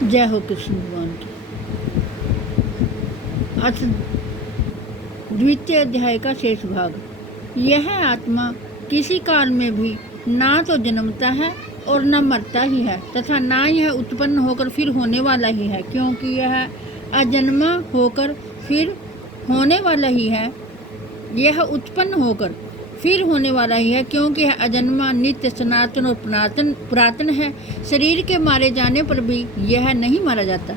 जय हो कृष्ण भगवान की। अथ द्वितीय अध्याय का शेष भाग। यह आत्मा किसी काल में भी ना तो जन्मता है और न मरता ही है, तथा ना यह उत्पन्न होकर फिर होने वाला ही है, क्योंकि यह अजन्मा होकर फिर होने वाला ही है। यह उत्पन्न होकर फिर होने वाला ही है, क्योंकि यह अजन्मा, नित्य, सनातन और पुरातन है। शरीर के मारे जाने पर भी यह नहीं मारा जाता।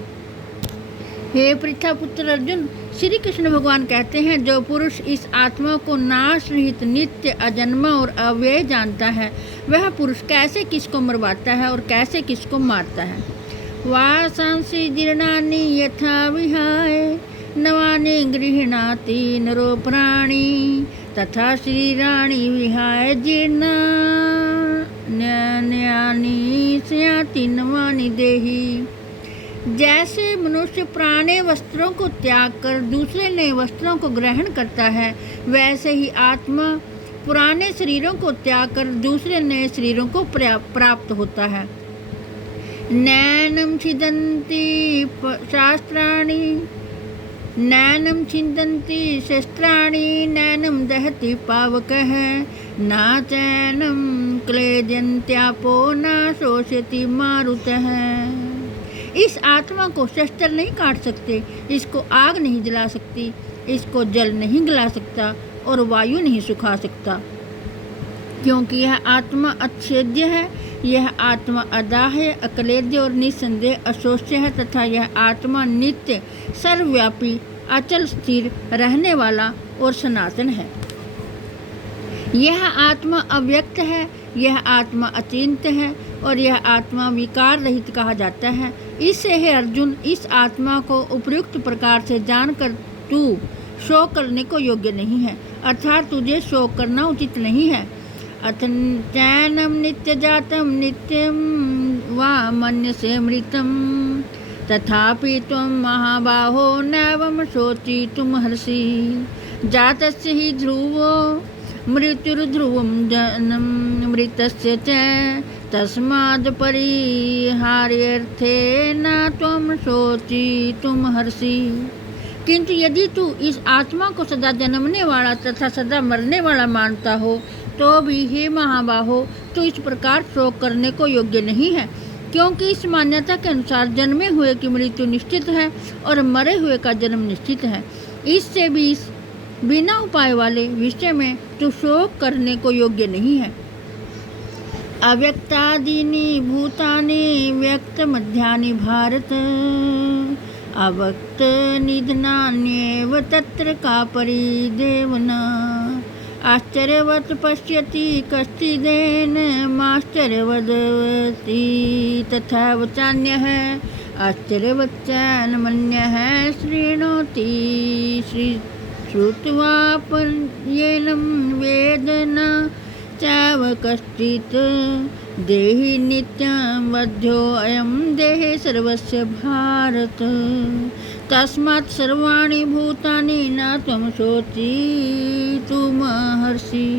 हे पृथा पुत्र अर्जुन, श्री कृष्ण भगवान कहते हैं, जो पुरुष इस आत्मा को नाश रहित, नित्य, अजन्मा और अव्यय जानता है, वह पुरुष कैसे किसको मरवाता है और कैसे किसको मारता है। वासांसि जीर्णानि यथा विहाय नवानि गृह्णाति नरो प्राणी, तथा शरीराणि विहाय जीर्णान्यानि स्याति नवानि देहि। जैसे मनुष्य पुराने वस्त्रों को त्याग कर दूसरे नए वस्त्रों को ग्रहण करता है, वैसे ही आत्मा पुराने शरीरों को त्याग कर दूसरे नए शरीरों को प्राप्त होता है। नैनं छिदन्ति शास्त्राणि नैनं छिन्दन्ति शस्त्राणि, नैनं दहति पावकः, न चैनं क्लेद्यन्त्यापो, न शोषयति मारुतः। इस आत्मा को शस्त्र नहीं काट सकते, इसको आग नहीं जला सकती, इसको जल नहीं गला सकता और वायु नहीं सुखा सकता, क्योंकि यह आत्मा अच्छेद्य है। यह आत्मा अदाह्य, अक्लेद्य और निस्संदेह अशोष्य है, तथा यह आत्मा नित्य, सर्वव्यापी, अचल स्थिर रहने वाला और सनातन है। यह आत्मा अव्यक्त है, यह आत्मा अचिंत्य है और यह आत्मा विकार रहित कहा जाता है। इससे हे अर्जुन, इस आत्मा को उपयुक्त प्रकार से जानकर तू शोक करने को योग्य नहीं है, अर्थात तुझे शोक करना उचित नहीं है। अथ चैनम नित्य जातम नित्यम वा मन्यसे मृतम, तथापि त्वं महाबाहो नैवं शोचितुम हर्षि। जातस्य हि ध्रुवो मृत्युर्ध्रुवं जनम मृतस्य च, तस्माद् परिहार्यर्थे न त्वं शोचितुम हर्षि। किंतु यदि तू इस आत्मा को सदा जन्मने वाला तथा सदा मरने वाला मानता हो, तो भी हे महाबाहो, तो इस प्रकार शोक करने को योग्य नहीं है, क्योंकि इस मान्यता के अनुसार जन्मे हुए की मृत्यु निश्चित है और मरे हुए का जन्म निश्चित है। इससे भी इस बिना उपाय वाले विषय में तो शोक करने को योग्य नहीं है। अव्यक्तादीनि भूतानि व्यक्त मध्यानि भारत, अव्यक्त निधनान्येव तत्र का परिदेवना। आश्चर्यवत् पश्यति कश्चिदेन माश्चर्यवदति, तथा चान्यः आश्चर्यवच्चान्मन्यः शृणोति। श्रुत्वा पर्येनं वेद न चाव कश्चित्, देहि नित्यं वध्यो अयं देहे सर्वस्य भारत। तस्मात् सर्वाणि भूतानि न त्वं शोचितुम हर्षि।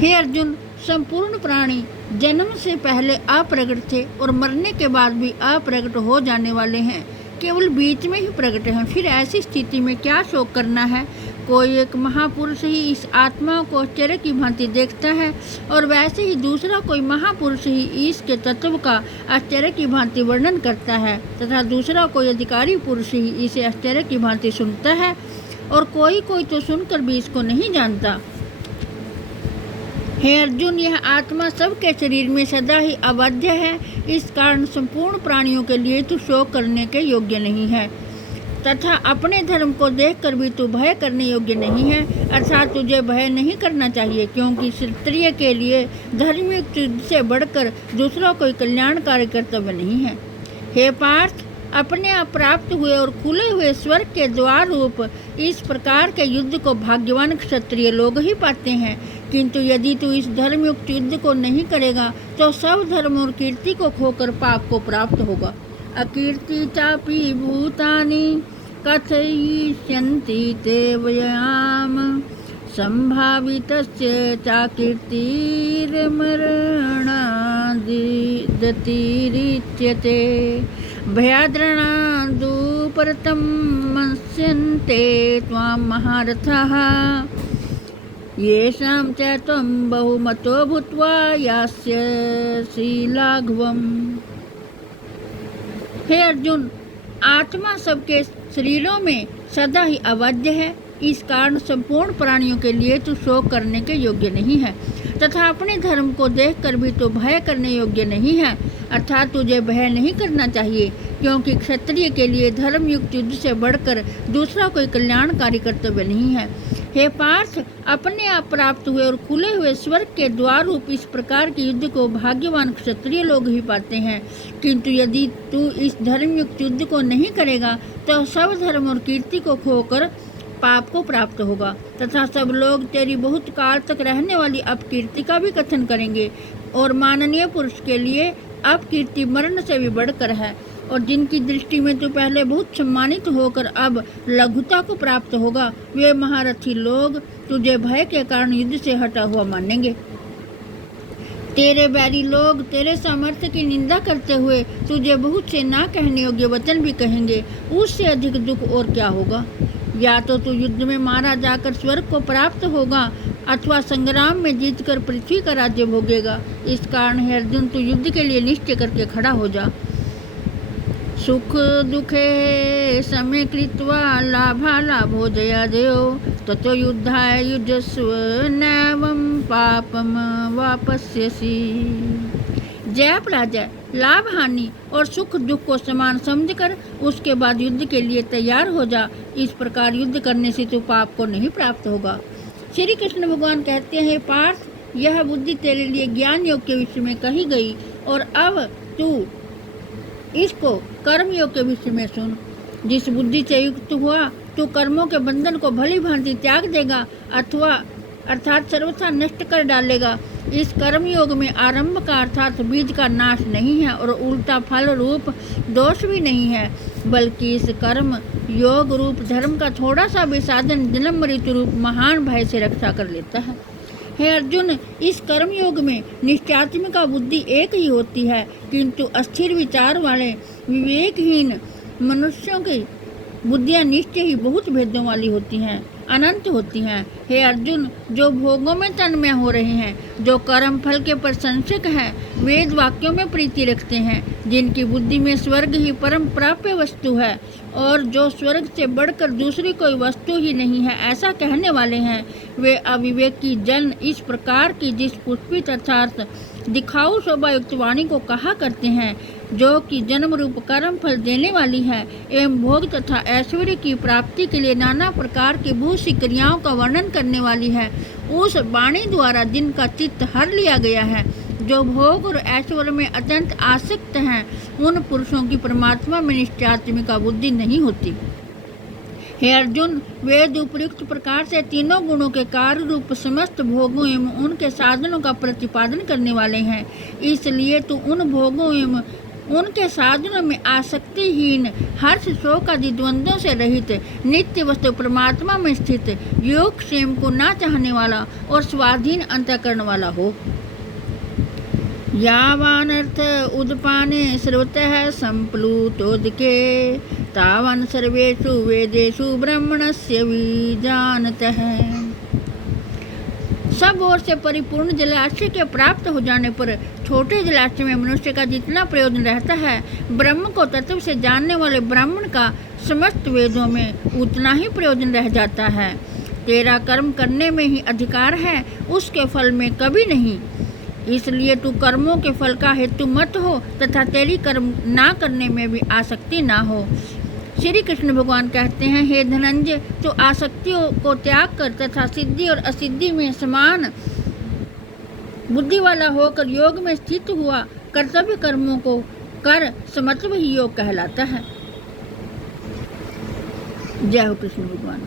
हे अर्जुन, संपूर्ण प्राणी जन्म से पहले अप्रगट थे और मरने के बाद भी अप्रगट हो जाने वाले हैं, केवल बीच में ही प्रकट हैं। फिर ऐसी स्थिति में क्या शोक करना है। कोई एक महापुरुष ही इस आत्मा को आश्चर्य की भांति देखता है और वैसे ही दूसरा कोई महापुरुष ही इसके तत्व का आश्चर्य की भांति वर्णन करता है, तथा दूसरा कोई अधिकारी पुरुष ही इसे आश्चर्य की भांति सुनता है और कोई कोई तो सुनकर भी इसको नहीं जानता। हे अर्जुन, यह आत्मा सबके शरीर में सदा ही अबाध्य है, इस कारण संपूर्ण प्राणियों के लिए तू शोक करने के योग्य नहीं है, तथा अपने धर्म को देखकर भी तू भय करने योग्य नहीं है, अर्थात तुझे भय नहीं करना चाहिए, क्योंकि क्षत्रिय के लिए धर्मयुक्त युद्ध से बढ़कर दूसरा कोई कल्याणकारी कर्तव्य नहीं है। हे पार्थ, अपने आप प्राप्त हुए और खुले हुए स्वर्ग के द्वार रूप इस प्रकार के युद्ध को भाग्यवान क्षत्रिय लोग ही पाते हैं, किंतु यदि तू इस धर्मयुक्त युद्ध को नहीं करेगा तो सब धर्म और कीर्ति को खोकर पाप को प्राप्त होगा। अकीर्ति चापि भूतानि कथयिष्यन्ति ते वयाम, संभावितस्य चाकीर्तिर्मरणादपि दतिरिच्यते भयाद्रणादुपरतं मन्स्यन्ते त्वां महारथाः येषां च त्वं बहुमतो भूत्वा यास्यसि लाघवम्। हे अर्जुन, आत्मा सबके शरीरों में सदा ही अवध्य है। इस कारण संपूर्ण प्राणियों के लिए तू शोक करने के योग्य नहीं है तथा अपने धर्म को देखकर भी तो भय करने योग्य नहीं है। अर्थात तुझे भय नहीं करना चाहिए, क्योंकि क्षत्रिय के लिए धर्मयुक्त युद्ध से बढ़कर दूसरा कोई कल्याणकारी कर्तव्य नहीं है। हे पार्थ, अपने आप प्राप्त हुए और खुले हुए स्वर्ग के द्वार रूप इस प्रकार के युद्ध को भाग्यवान क्षत्रिय लोग ही पाते हैं। किंतु यदि तू इस धर्मयुक्त युद्ध को नहीं करेगा तो सब धर्म और कीर्ति को खोकर पाप को प्राप्त होगा तथा सब लोग तेरी बहुत काल तक रहने वाली अपकीर्ति का भी कथन करेंगे। और माननीय पुरुष के लिए अपकीर्ति मरण से भी बढ़कर है, और जिनकी दृष्टि में तू पहले बहुत सम्मानित होकर अब लघुता को प्राप्त होगा, वे महारथी लोग तुझे भय के कारण युद्ध से हटा हुआ मानेंगे। तेरे बैरी लोग तेरे सामर्थ्य की निंदा करते हुए तुझे बहुत से ना कहने योग्य वचन भी कहेंगे। उससे अधिक दुख और क्या होगा? या तो तू युद्ध में मारा जाकर स्वर्ग को प्राप्त होगा अथवा संग्राम में जीतकर पृथ्वी का राज्य भोगेगा। इस कारण है अर्जुन, तू युद्ध के लिए निश्चय करके खड़ा हो जा। सुख दुखे समय कृत्वा लाभालाभो जयाजयो ततो युद्धाय युजस्व नैवं पापम वापस्यसि। जय पराजय, लाभ हानि और सुख दुख को समान समझकर उसके बाद युद्ध के लिए तैयार हो जा। इस प्रकार युद्ध करने से तू पाप को नहीं प्राप्त होगा। श्री कृष्ण भगवान कहते हैं, पार्थ, यह बुद्धि तेरे लिए ज्ञान योग के विषय में कही गई और अब तू इसको कर्म योग के विषय में सुन। जिस बुद्धि से युक्त हुआ तू कर्मों के बंधन को भली भांति त्याग देगा अर्थात सर्वथा नष्ट कर डालेगा। इस कर्म योग में आरंभ का अर्थात बीज का नाश नहीं है और उल्टा फल रूप दोष भी नहीं है, बल्कि इस कर्म योग रूप धर्म का थोड़ा सा भी साधन जन्म मृत्यु रूप महान भय से रक्षा कर लेता है। हे अर्जुन, इस कर्म योग में निश्चयात्मिका बुद्धि एक ही होती है, किंतु अस्थिर विचार वाले विवेकहीन मनुष्यों की बुद्धियां निश्चय ही बहुत भेदों वाली होती हैं, अनंत होती हैं। हे अर्जुन, जो भोगों में तन्मय हो रहे हैं, जो कर्म फल के प्रशंसक हैं, वेद वाक्यों में प्रीति रखते हैं, जिनकी बुद्धि में स्वर्ग ही परम प्राप्य वस्तु है और जो स्वर्ग से बढ़कर दूसरी कोई वस्तु ही नहीं है, ऐसा कहने वाले हैं, वे अविवेकी जन इस प्रकार की जिस पुष्पित अर्थात दिखाऊ शोभायुक्त वाणी को कहा करते हैं, जो कि जन्म रूप कर्म फल देने वाली है एवं भोग तथा ऐश्वर्य की प्राप्ति के लिए नाना प्रकार की भूसी क्रियाओं का वर्णन करने वाली है, उस वाणी द्वारा जिनका चित्त हर लिया गया है, जो भोग और ऐश्वर्य में अत्यंत आसक्त हैं, उन पुरुषों की परमात्मा में निश्चयात्मिका बुद्धि नहीं होती। हे अर्जुन, वेद उपयुक्त प्रकार से तीनों गुणों के कार्य रूप समस्त भोगों एवं उनके साधनों का प्रतिपादन करने वाले हैं। इसलिए तू उन भोगों एवं उनके साधनों में आसक्तिहीन, हर्ष शोक आदि द्वंद्वों से रहित, नित्य वस्तु परमात्मा में स्थित, योग क्षेम को ना चाहने वाला और स्वाधीन अंतःकरण वाला हो। यावानर्थ उदपाने सर्वतः संप्लुतोदके तावान सर्वेषु वेदेषु ब्रह्मणस्य विजानतः। सब ओर से परिपूर्ण जलाशय के प्राप्त हो जाने पर छोटे जलाशय में मनुष्य का जितना प्रयोजन रहता है, ब्रह्म को तत्व से जानने वाले ब्राह्मण का समस्त वेदों में उतना ही प्रयोजन रह जाता है। तेरा कर्म करने में ही अधिकार है, उसके फल में कभी नहीं। इसलिए तू कर्मों के फल का हेतु मत हो तथा तेरी कर्म ना करने में भी आसक्ति ना हो। श्री कृष्ण भगवान कहते हैं, हे धनंजय, तो आसक्तियों को त्याग कर तथा सिद्धि और असिद्धि में समान बुद्धि वाला होकर योग में स्थित हुआ कर्तव्य कर्मों को कर समत्व ही योग कहलाता है। जय हो कृष्ण भगवान।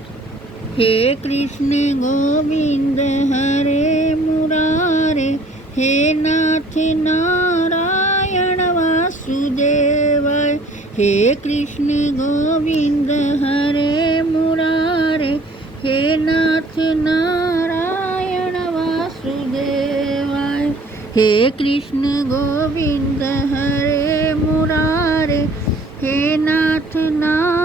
हे कृष्ण गोविंद हरे मुरारे, हे नाथ नारायण वासुदेव। हे कृष्ण गोविंद हरे मुरारे, हे नाथ नारायण वासुदेवाय। हे कृष्ण गोविंद हरे मुरारे, हे नाथ नारायण